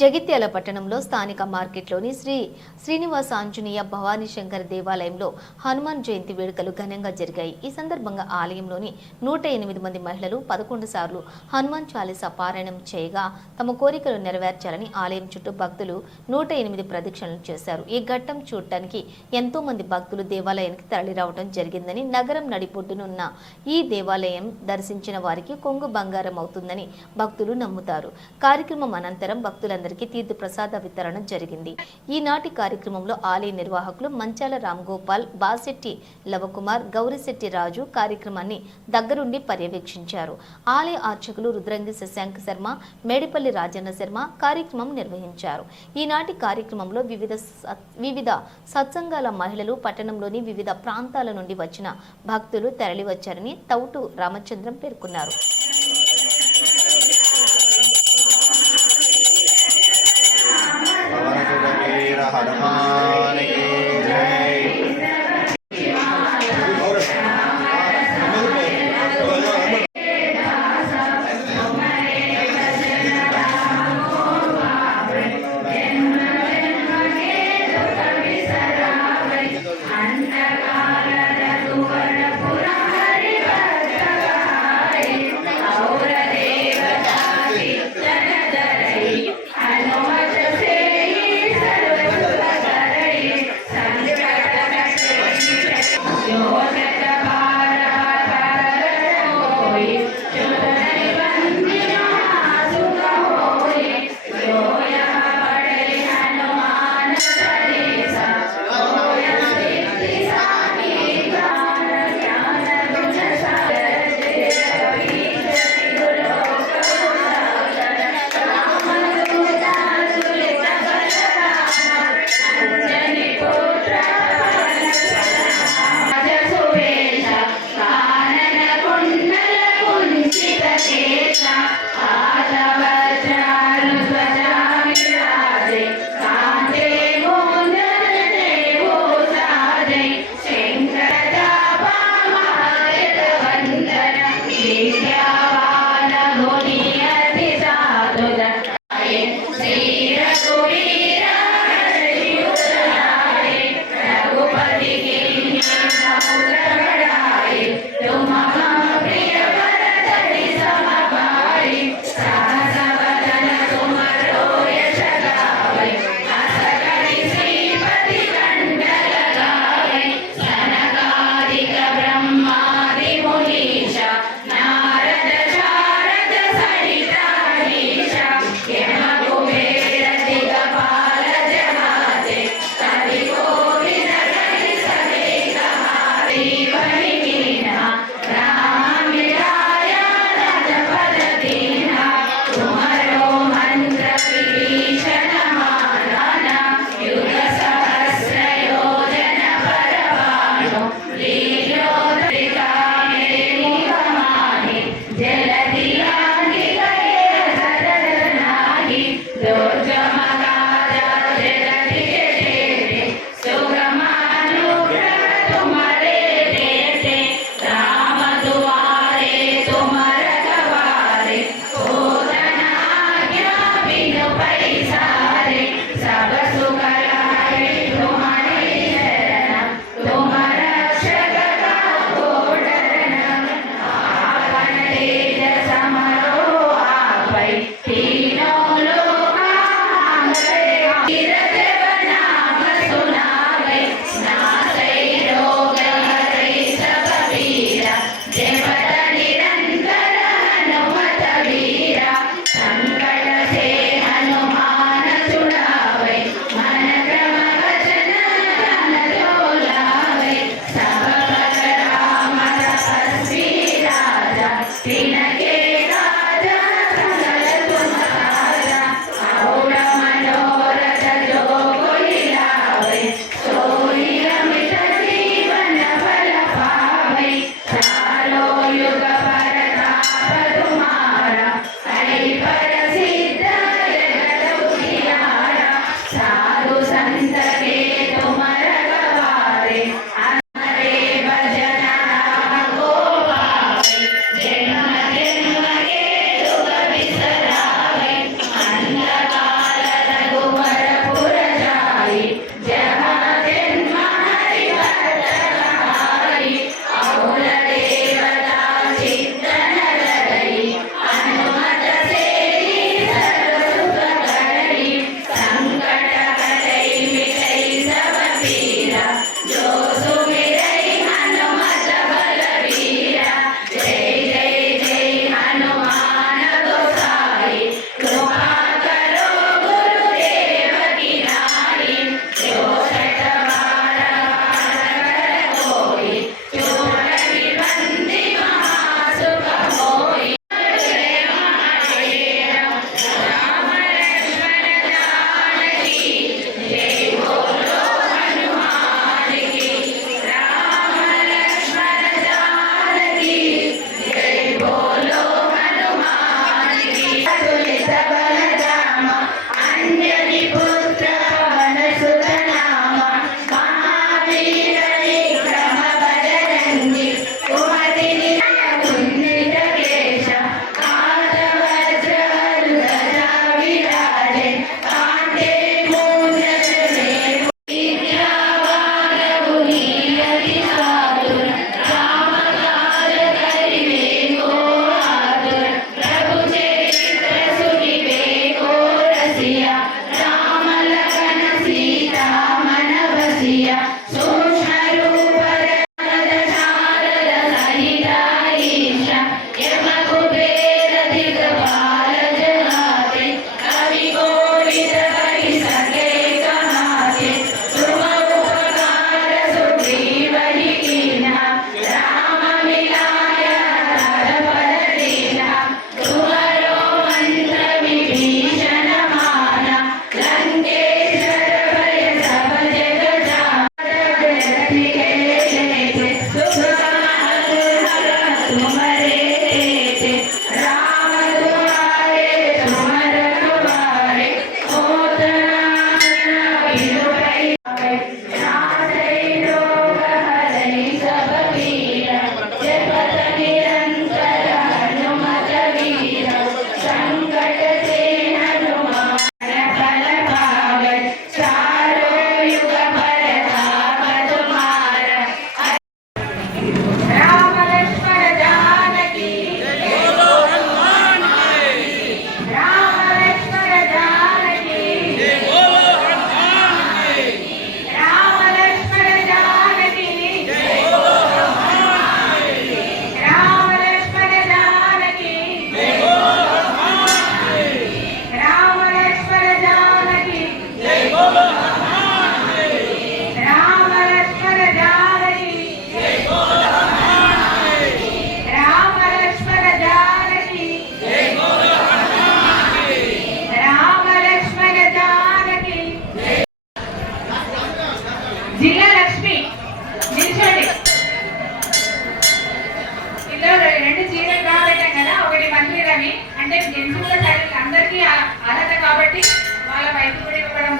జగిత్యాల పట్టణంలో స్థానిక మార్కెట్లోని శ్రీనివాస ఆంజనేయ భవానీ శంకర్ దేవాలయంలో హనుమాన్ జయంతి వేడుకలు ఘనంగా జరిగాయి. ఈ సందర్భంగా ఆలయంలోని 108 మంది మహిళలు 11 సార్లు హనుమాన్ చాలీసా పారాయణం చేయగా తమ కోరికలు నెరవేర్చాలని ఆలయం చుట్టూ భక్తులు 108 ప్రదక్షిణలు చేశారు. ఈ ఘట్టం చూడటానికి ఎంతో మంది భక్తులు దేవాలయానికి తరలిరావడం జరిగిందని, నగరం నడిబొడ్డునున్న ఈ దేవాలయం దర్శించిన వారికి కొంగు బంగారం అవుతుందని భక్తులు నమ్ముతారు. కార్యక్రమం అనంతరం భక్తులందరికీ తీర్థ ప్రసాద వితరణ జరిగింది. ఈనాటి కార్యక్రమంలో ఆలయ నిర్వాహకులు మంచాల రామ్ గోపాల్, బాసెట్టి లవకుమార్, గౌరిశెట్టి రాజు కార్యక్రమాన్ని దగ్గరుండి పర్యవేక్షించారు. ఆలయ అర్చకులు రుద్రంగి శశాంక్ శర్మ, మేడిపల్లి రాజన్న శర్మ కార్యక్రమం నిర్వహించారు. ఈనాటి కార్యక్రమంలో వివిధ సత్సంగాల మహిళలు, పట్టణంలోని వివిధ ప్రాంతాల నుండి వచ్చిన భక్తులు తరలివచ్చారని తౌటు రామచంద్రం పేర్కొన్నారు.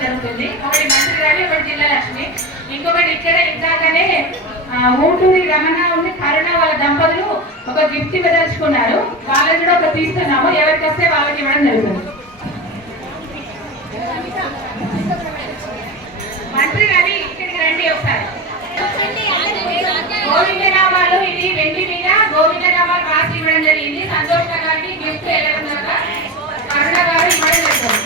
జరుగుతుంది. ఒకటి మంత్రి గారి, ఒకటి జిల్లా లక్ష్మి. ఇంకొకటి ఇక్కడ ఇందాకనే ఊటూరి రమణ ఉంది కరుణ వాళ్ళ దంపతులు ఒక గిఫ్ట్ ఇవ్వదలుచుకున్నారు. వాళ్ళని కూడా ఒక తీస్తున్నాము. ఎవరికి వస్తే వాళ్ళకి ఇవ్వడం జరుగుతుంది. మంత్రి గారి ఇక్కడికి రండి ఒకసారి. గోవిందనామాలు, ఇది వెండి మీద గోవిందనామాలు రాసి ఇవ్వడం జరిగింది. సంతోష్ గారికి గిఫ్ట్ వెళ్ళడం ద్వారా కరుణ గారు ఇవ్వడం జరుగుతుంది.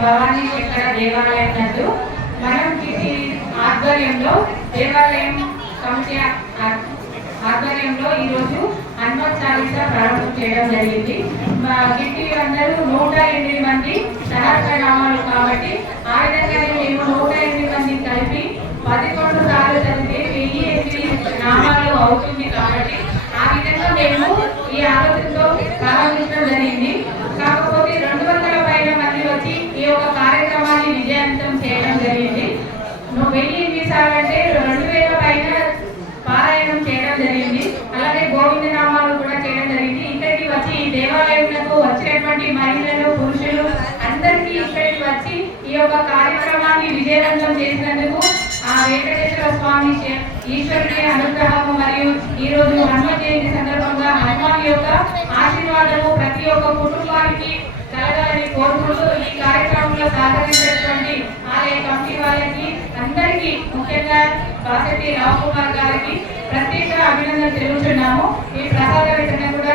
భవానీ శంకర దేవాలయం నందు మనం ఆధ్వర్యంలో దేవాలయం కమిటీ ఆధ్వర్యంలో ఈరోజు హనుమత్ చాలీసా ప్రారంభం చేయడం జరిగింది. గిట్టి అందరూ 108 మంది సహస్ర నామాలు కాబట్టి ఆ విధంగానే మేము 108 మంది కలిపి 11 సార్లు చదివితే 1008 నామాలు అవుతుంది. కాబట్టి ఆ విధంగా మేము ఈ ఆలోచనతో ప్రారంభించడం జరిగింది. కాకపోతే 200 పైన మంది వచ్చి ఈ యొక్క కార్యక్రమాన్ని విజయవంతం చేయడం జరిగింది. 1008 సార్లు అంటే 2000 పైన పారాయణం చేయడం జరిగింది. అలాగే గోవింద నామాలు కూడా చేయడం జరిగింది. ఇక్కడికి వచ్చి ఈ దేవాలయంలో వచ్చినటువంటి మహిళలు, పురుషులు అందరికీ ఇక్కడికి వచ్చి ఈ యొక్క కార్యక్రమాన్ని విజయవంతం చేసినందుకు ఆ వెంకటేశ్వర స్వామి ఈశ్వరుని అనుగ్రహము మరియు ఈ రోజు హనుమ జయంతి సందర్భంగా హనుమాన్ యొక్క ఆశీర్వాదము ప్రతి ఒక్క కుటుంబానికి కలగాలని కోరుకుంటూ ఈ కార్యక్రమంలో సహకరించినటువంటి ఆలయ కమిటీ వాళ్ళకి అందరికీ, ముఖ్యంగా కాశెట్టి రావు కుమార్ గారికి ప్రత్యేక అభినందనలు తెలుపుతున్నాము. ఈ ప్రసాద వితరణ కూడా